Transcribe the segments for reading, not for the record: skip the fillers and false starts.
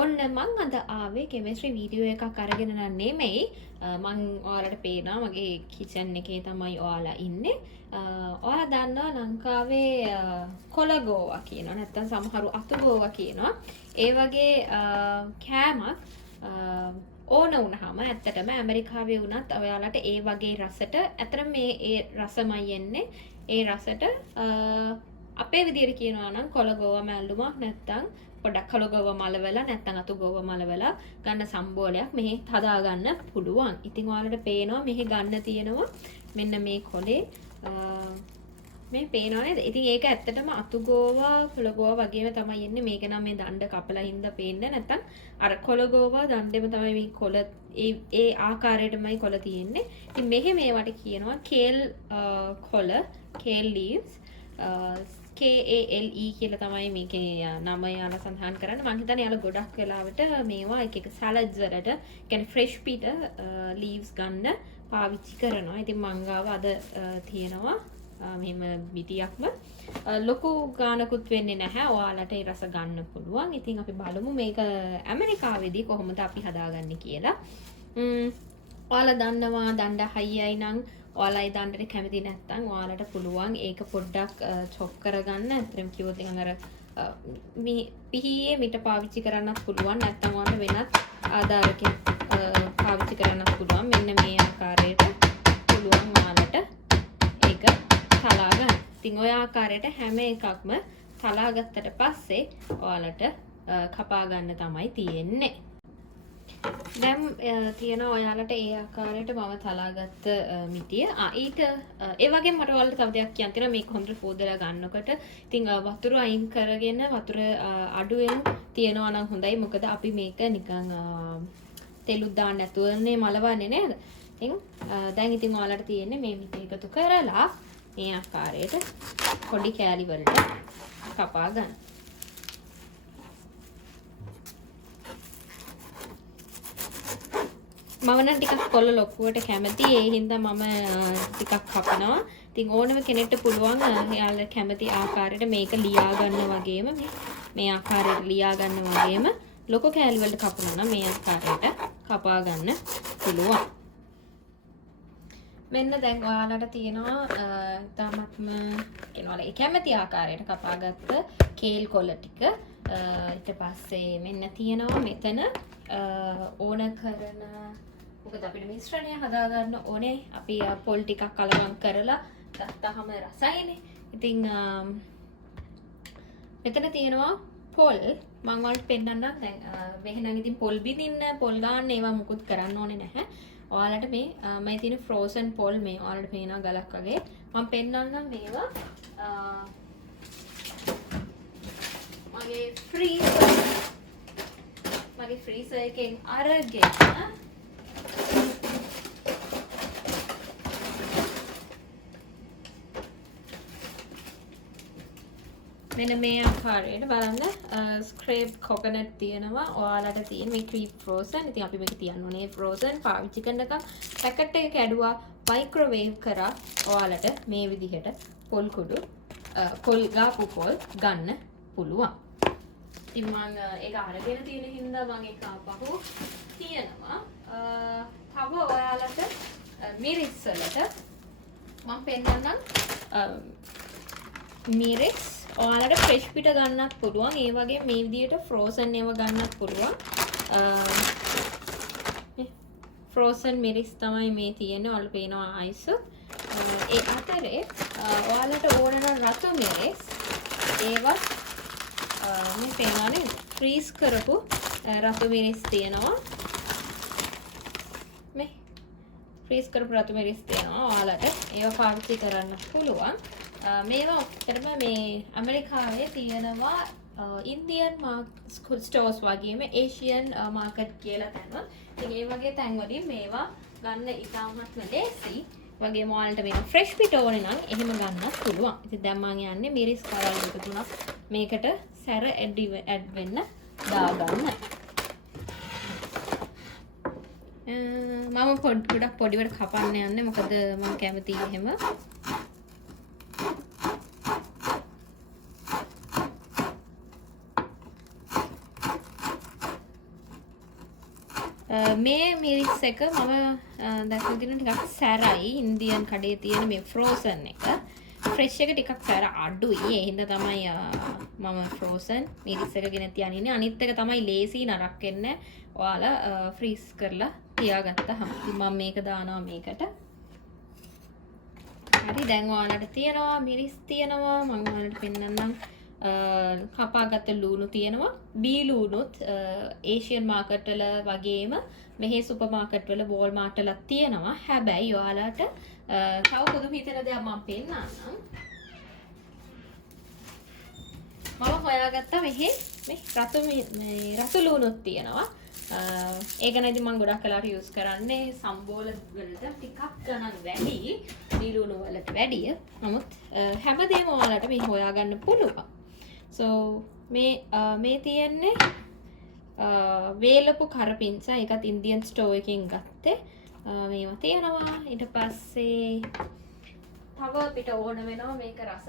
ඔන්න මං අද ආවේ කෙමිස්ට්‍රි වීඩියෝ එකක් අරගෙන නෙමෙයි. මං ඔයාලට පේනවා මගේ කිචන් එකේ තමයි ඔයාලා ඉන්නේ. ඔයාලා දන්නවා ලංකාවේ කොළගෝවා කියනවා. නැත්නම් සමහරු අතුගෝවා කියනවා. ඒ වගේ කෑමක් ඕන වුණාම ඇත්තටම ඇමරිකාවේ වුණත් ඔයාලට ඒ වගේ රසට ඇත්තටම මේ ඒ රසමයි එන්නේ. ඒ රසට අපේ විදියට කියනවා නම් කොළගෝවා මැල්ලුමක් නැත්නම් පොඩක් කොළගෝව මලවලා නැත්නම් අතුගෝව මලවලා ගන්න සම්බෝලයක් මෙහි හදා ගන්න පුළුවන්. ඉතින් ඔයාලට පේනවා මෙහි ගන්න තියෙනවා මෙන්න මේ කොලේ මේ පේනවා නේද? ඉතින් ඒක ඇත්තටම අතුගෝවා කොළගෝවා වගේම තමයි එන්නේ. මේක නම් මේ දණ්ඩ කපලා හින්දා පේන්නේ නැත්නම් අර කොළගෝවා දණ්ඩෙම තමයි මේ කොළ ඒ ආකාරයටමයි කොළ තියෙන්නේ. ඉතින් මෙහි මේවට කියනවා කේල් කොළ kale leaves KALE කියලා තමයි මේකේ නම යාලා සඳහන් කරන්නේ. මම හිතන්නේ යාලා ගොඩක් වෙලාවට මේවා එක එක salads වලට කියන්නේ fresh පිට leaves ගන්න පාවිච්චි කරනවා. ඉතින් මං ගාව අද තියෙනවා මෙහෙම විදියක්ම ලොකු ගානකුත් වෙන්නේ නැහැ. ඔයාලට ඒ රස ගන්න පුළුවන්. ඉතින් අපි බලමු මේක ඇමරිකාවේදී කොහොමද අපි හදාගන්නේ කියලා. ඔයාලා දන්නවා දණ්ඩ හයියයි නම් ඔයාලා ඒ දණ්ඩට කැමති නැත්නම් ඔයාලට පුළුවන් ඒක පොඩ්ඩක් චොප් කරගන්න. අතරම කිව්වොත් නිකන් අර පිහියේ මිට පාවිච්චි කරන්නත් පුළුවන්. නැත්නම් ඔයාලට වෙනත් ආධාරකින් පාවිච්චි කරන්නත් පුළුවන්. මෙන්න මේ ආකාරයට පුළුවන් ඔයාලට ඒක තලා ගන්න. ඉතින් ඔය ආකාරයට හැම එකක්ම තලා ගත්තට පස්සේ ඔයාලට කපා ගන්න තමයි තියෙන්නේ. දැන් තියෙනවා ඔයාලට ඒ ආකාරයට මම තලාගත්ත මිටිය. ඊට ඒ වගේම මට ඔයාලට තව දෙයක් කියන්න තියෙනවා. මේක හොඳට පොදලා ගන්නකොට ඉතින් වතුර අයින් කරගෙන වතුර අඩුවෙන් තියනවා නම් හොඳයි. මොකද අපි මේක නිකන් තෙලුත් දාන්න නැතුවනේ මලවන්නේ නේද? ඉතින් දැන් ඉතින් ඔයාලට තියෙන්නේ මේ මිටි එකතු කරලා මේ ආකාරයට පොඩි කෑලි වලට කපා ගන්න. මම නම් ටිකක් කොළ ලොකුවට කැමති. ඒ හින්දා මම ටිකක් කපනවා. ඉතින් ඕනම කෙනෙක්ට පුළුවන් එයාලා කැමති ආකාරයට මේක ලියා ගන්න වගේම මේ ආකාරයට ලියා ගන්න වගේම ලොකු කෑලි වලට කපනවා නම් මේ ආකාරයට කපා ගන්න පුළුවන්. මෙන්න දැන් ඔයාලට තියෙනවා තාමත්ම කියනවා ඒ කැමති ආකාරයට කපාගත්ත කේල් කොළ ටික. ඊට පස්සේ මෙන්න තියෙනවා මෙතන ඕන කරන මොකද අපිට මිශ්‍රණය හදා ගන්න ඕනේ. අපි පොල් ටිකක් කලවම් කරලා ගත්තාම රසයිනේ. ඉතින් මෙතන තියෙනවා පොල්. මම ඔයාලට පෙන්නන්නම්. දැන් මෙහෙනම් ඉතින් පොල් බිඳින්න පොල් ගන්න ඒවා මුකුත් කරන්න ඕනේ නැහැ. ඔයාලට මේ මම තියෙන ෆ්‍රෝසන් පොල් මේ ඔයාලට පේනවා ගලක් වගේ. මම පෙන්නන්නම් මේවා මගේ ෆ්‍රීසර් එකෙන් අරගෙන මෙන්න මේ ආකාරයට බලන්න ස්ක්‍රේප් කොකනට් තියෙනවා. ඔයාලට තියෙන මේ ක්‍රීප් ෆ්‍රෝසන්. ඉතින් අපි මේක තියන්න ඕනේ ෆ්‍රෝසන් පාවිච්චි කරනකම් පැකට් එක කැඩුවා මයික්‍රෝවේව් කරා ඔයාලට මේ විදිහට පොල් කුඩු පොල් ගාපු පොල් ගන්න පුළුවන්. ඉතින් මම ඒක අරගෙන තියෙන හින්දා මම ඒක ආපහු තියනවා. තව ඔයාලට මිරිස් වලට මම පෙන්නන්නම් මිරිස් ඔයාලට ෆ්‍රෙෂ් පිට ගන්නත් පුළුවන්. ඒ වගේ මේ විදිහට ෆ්‍රෝසන් ඒවා ගන්නත් පුළුවන්. ෆ්‍රෝසන් මිරිස් තමයි මේ තියෙන්නේ. ඔයාලට පේනවා අයිස්. ඒ අතරේ ඔයාලට ඕන නම් රතු මිරිස් ඒවා මේ පේනවානේ ෆ්‍රීස් කරපු රතු මිරිස් තියෙනවා. මේ ෆ්‍රීස් කරපු රතු මිරිස් තියෙනවා. ඔයාලට ඒවා පාවිච්චි කරන්න පුළුවන්. මේවා ඇත්තටම මේ ඇමරිකාවේ තියෙනවා ඉන්දියන් ස්ටෝර්ස් වගේම ඒෂියන් මාකට් කියලා තැන්වල. ඉතින් ඒ වගේ තැන්වලින් මේවා ගන්න ඉතාමත්ම ලේසි. වගේම ඔයාලට මේක ෆ්‍රෙෂ් පිට ඕනේ නම් එහෙම ගන්නත් පුළුවන්. ඉතින් දැන් මම යන්නේ මිරිස් කරල් දෙක තුනක් මේකට සැර ඇඩ් වෙන්න දාගන්න. මම ගොඩක් පොඩිවට කපන්න යන්නේ මොකද මම කැමති එහෙම. මේ මිරිස් එක මම දැන් දින ටිකක් සැරයි ඉන්දියන් කඩේ තියෙන මේ ෆ්‍රෝසන් එක. ෆ්‍රෙෂ් එක ටිකක් සැර අඩුයි. ඒ හින්දා තමයි මම ෆ්‍රෝසන් මිරිස් එක ගෙන තියන්නේ. අනිත් එක තමයි ලේසි නරක් වෙන්නේ. ඔයාලා ෆ්‍රීස් කරලා තියාගත්තාම. ඉතින් මම මේක දානවා මේකට. හරි දැන් ඔයාලට තියෙනවා මිරිස් තියෙනවා. මම ඔයාලට පෙන්නන්නම්. කපාගත්ත ලුණු තියෙනවා. බී ලුණුත් ඒෂියන් මාකට් වල වගේම මෙහි සුපර් මාකට් වල වෝල්මාර්ට් වල තියෙනවා. හැබැයි ඔයාලට තව පුදුම හිතන දෙයක් මම පෙන්නන්නම්. මම හොයාගත්තා මෙහි මේ රතු ලුණුත් තියෙනවා. ඒක නේද මම ගොඩක් කලාට යූස් කරන්නේ සම්බෝල වලට ටිකක් ගණන් වැඩි බී ලුණු වලට වැඩිය. නමුත් හැමදේම ඔයාලට මේ හොයාගන්න පුළුවන්. So මේ තියෙන්නේ වේලපු කරපිංච ඒකත් ඉන්දියන් ස්ටෝර් එකකින් ගත්තේ. මේවා තියෙනවා. ඊට පස්සේ තව අපිට ඕන වෙනවා මේක රස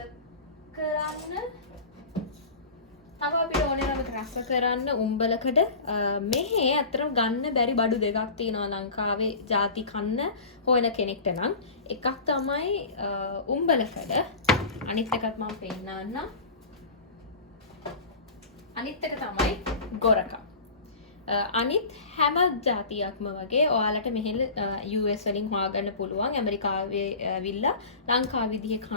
කරන්න. උඹලකඩ මෙහි අතරම ගන්න බැරි බඩු දෙකක් තියෙනවා ලංකාවේ ಜಾති කන්න හොයන කෙනෙක්ට නම්. එකක් තමයි උඹලකඩ. අනිත් එකත් මම පෙන්නන්නම්. අනිත් එක තමයි ගොරකම්. අනිත් හැම જાතියක්ම වගේ ඔයාලට මෙහෙල US වලින් හොයාගන්න පුළුවන්. ඇමරිකාවේ ඇවිල්ලා ලංකාව විදිහට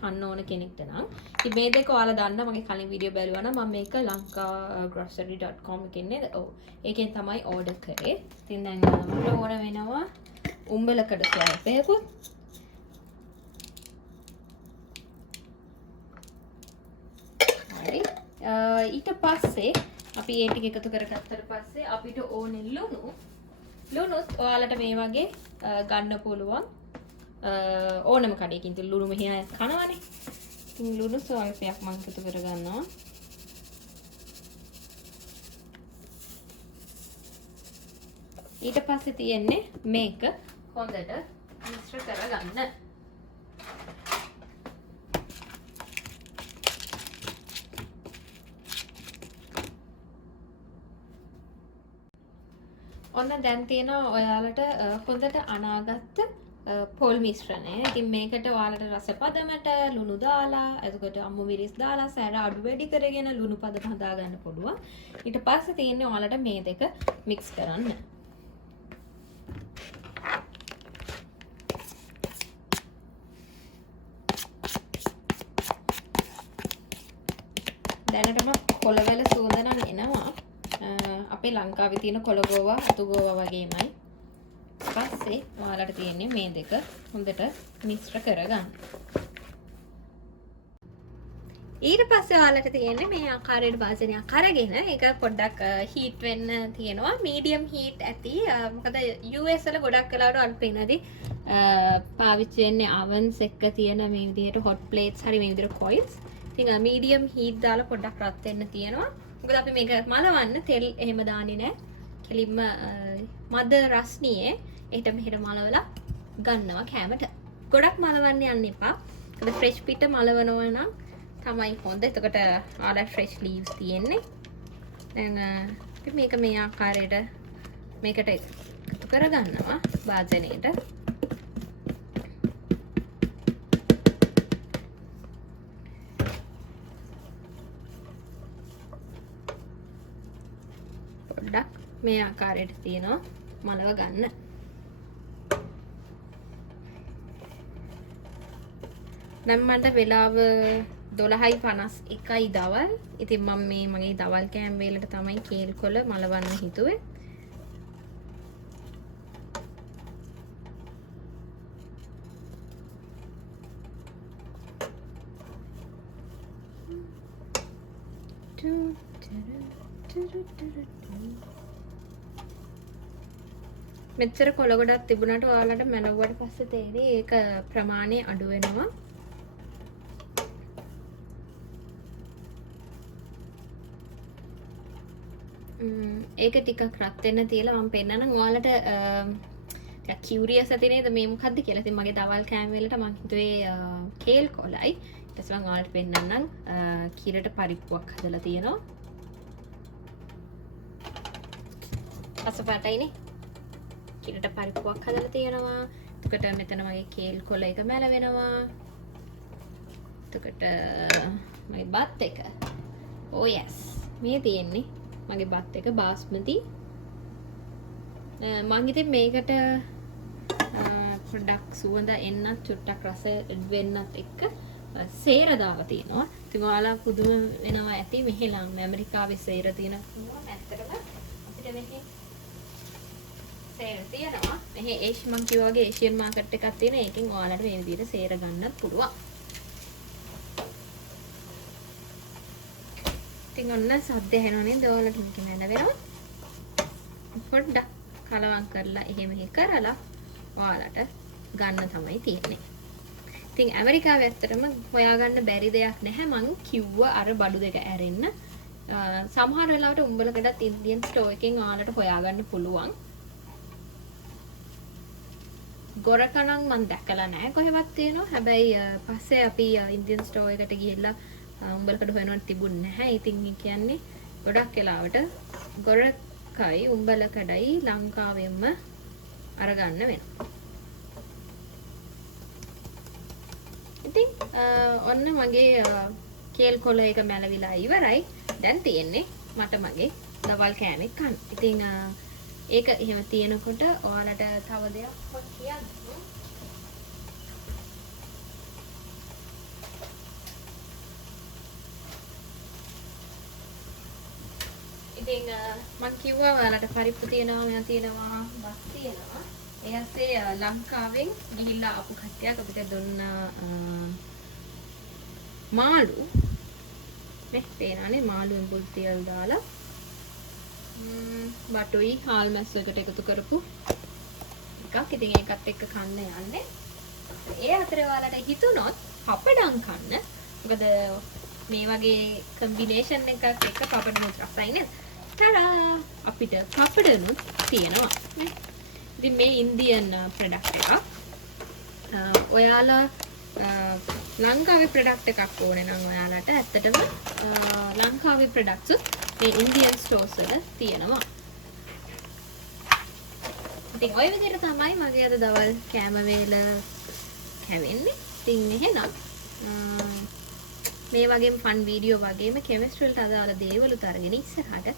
කන්න ඕන කෙනෙක්ට නම්. ඉතින් මේ දෙක ඔයාලා දන්න මගේ කලින් වීඩියෝ බලුවා නම් මම මේක lankagrocery.com එකකින් නේද? ඔව්. ඒකෙන් තමයි ඕඩර් කරේ. ඉතින් දැන් මට ඕන වෙනවා උඹලකඩ සොයපේකුත්. හරි. ඊට පස්සේ අපි ඒ ටික එකතු කරගත්තට පස්සේ අපිට ඕනේ ලුණුත් ඔයාලට මේ වගේ ගන්න පුළුවන් ඕනම කඩේකින්. ඉතින් ලුණු මෙහෙ කනවනේ. ඉතින් ලුණු ස්වල්පයක් මම එකතු කරගන්නවා. ඊට පස්සේ තියෙන්නේ මේක හොඳට මිශ්‍ර කරගන්න. ඔන්න දැන් තියෙනවා ඔයාලට හොඳට අනාගත්ත පොල් මිශ්‍රණය. ඉතින් මේකට ඔයාලට රස පදමට ලුණු දාලා, එතකොට අමු මිරිස් දාලා සැර අඩු වැඩි කරගෙන ලුණු පදම හදා ගන්න පුළුවන්. ඊට පස්සේ තියෙන්නේ ඔයාලට මේ දෙක මික්ස් කරන්න. දැනටම කොළවල සුවඳ නම් එනවා. අපේ ලංකාවේ තියෙන කොළගෝවා අතුගෝවා වගේමයි. පස්සේ ඔයාලට තියෙන්නේ මේ දෙක හොඳට මිශ්‍ර කරගන්න. ඊට පස්සේ ඔයාලට තියෙන්නේ මේ ආකාරයට වාසනයක් අරගෙන ඒක පොඩ්ඩක් හීට් වෙන්න තියෙනවා. මීඩියම් හීට් ඇති. මොකද US වල ගොඩක් වෙලාවට අල්පේනදී පාවිච්චි වෙන්නේ ovens එක තියෙන මේ විදිහට hot plates හරි මේ විදිහට coils. ඉතින් මීඩියම් හීට් දාලා පොඩ්ඩක් රත් වෙන්න තියෙනවා. මොකද අපි මේක මලවන්න තෙල් එහෙම දාන්නේ නැහැ. කෙලින්ම මද රස්නියේ එහෙට මෙහෙට මලවලා ගන්නවා කැමට. ගොඩක් මලවන්න යන්න එපා. මොකද ෆ්‍රෙෂ් පිට මලවනවා නම් තමයි හොඳ. එතකොට ආලා ෆ්‍රෙෂ් ලීව්ස් තියෙන්නේ. දැන් අපි මේක මේ ආකාරයට මේකට එකතු කරගන්නවා වාදනයේට. පොඩ්ඩක් මේ ආකාරයට තියෙනවා මලව ගන්න. දැන් මට වෙලාව 12:51යි දවල්. ඉතින් මම මේ මගේ දවල් කෑම වේලට තමයි කේල් කොළ මලවන්න හිතුවේ. මෙච්චර කොළ ගොඩක් තිබුණාට ඔයාලට මැලවුවට පස්සේ තේරෙයි ඒක ප්‍රමාණය අඩු වෙනවා. ඒක ටිකක් රත් වෙන්න තියලා මම පෙන්නනම් ඔයාලට ටිකක් කියුරියස් ඇති නේද මේ මොකද්ද කියලා. ඉතින් මගේ දවල් කෑම වලට මම හිතුවේ කේල් කොළයි. ඊට පස්සේ මම ඔයාලට පෙන්නන්නම් කිරට පරිප්පුවක් හදලා තියෙනවා. පසපාටයිනේ. කිරට පරිප්පුවක් හදලා තියෙනවා. එතකොට මෙතන මගේ කේල් කොළ එක මැල වෙනවා. එතකොට මගේ බත් එක. Oh yes. මේ තියෙන්නේ මගේ බත් එක බාස්මති. මං හිතේ මේකට පොඩ්ඩක් සුවඳ එන්නත් චුට්ටක් රස වෙන්නත් එක්ක සේර දාලා තියෙනවා. ඉතින් ඔයාලා පුදුම වෙනවා ඇති මෙහෙ ඇමරිකාවේ සේර තියෙන ඇත්තටම අපිට මෙහෙ සේර තියෙනවා. මෙහෙ මං කිව්වා වගේ ඒෂියන් මාකට් එකක් තියෙන. ඒකෙන් ඔයාලට මේ විදිහට සේර ගන්නත් පුළුවන්. ඉතින් ඔන්න සද්ද ඇහෙනව නේද? ඔයාලට මේක නෑ වෙනවා. පොඩ්ඩක් කලවම් කරලා එහෙම කරලා ඔයාලට ගන්න තමයි තියෙන්නේ. ඉතින් ඇමරිකාවේ ඇත්තටම හොයාගන්න බැරි දෙයක් නැහැ. මං කිව්වා අර බඩු දෙක ඇරෙන්න. සමහර වෙලාවට උඹලකටත් ඉන්දියන් ස්ටෝර් එකෙන් ඔයාලට හොයාගන්න පුළුවන්. ගොරකණන් මං දැකලා නැහැ කොහෙවත් තියෙනවා. හැබැයි පස්සේ අපි ඉන්දියන් ස්ටෝර් එකට ගිහිල්ලා උඹලකට හොයනවට තිබුණ නැහැ. ඉතින් කියන්නේ ගොඩක් වෙලාවට ගොරකයි උඹලකඩයි ලංකාවෙන්ම අරගන්න වෙනවා. ඉතින් ඔන්න මගේ කේල් කොළ එක මැලවිලා ඉවරයි. දැන් තියෙන්නේ මට මගේ දවල් කෑමක් කන්න. ඉතින් ඒක එහෙම තියෙනකොට ඔයාලට තව දෙයක් කියන්න. ඉතින් මම කිව්වා ඔයාලට පරිප්පු තියෙනවා, මෙයා තියෙනවා, බස් තියෙනවා. ඒ ඇස්සේ ලංකාවෙන් ගිහිල්ලා ආපු කට්ටියක් අපිට දුන්න මාළු මේ තේරානේ මාළුවෙන් පොල් තියල් දාලා බටුයි හාල් මැස්සකට එකතු කරපු එකක්. ඉතින් ඒකත් එක්ක කන්න යන්නේ. ඒ අතරේ ඔයාලට හිතුනොත් පපඩම් කන්න. මොකද මේ වගේ කම්බිනේෂන් එකක් එක්ක පපඩමුත් රසයි නේද? ටඩා අපිට පපඩනුත් තියෙනවා නේ. ඉතින් මේ ඉන්දියන් ප්‍රොඩක්ට් එකක්. ඔයාලා ලංකාවේ ප්‍රොඩක්ට් එකක් ඕනේ නම් ඔයාලට ඇත්තටම ලංකාවේ ප්‍රොඩක්ට්ස් මේ ඉන්දියන් ස්ටෝර්ස් වල තියෙනවා. ඉතින් ওই විදිහට තමයි මගේ අද දවල් කෑම වේල කැවෙන්නේ. ඉතින් එහෙනම් මේ වගේම ෆන් වීඩියෝ වගේම කෙමිස්ට්‍රි වලට අදාළ දේවලුත් අරගෙන ඉස්සරහට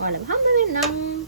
ඔයාලම හම්බ වෙන්නම්.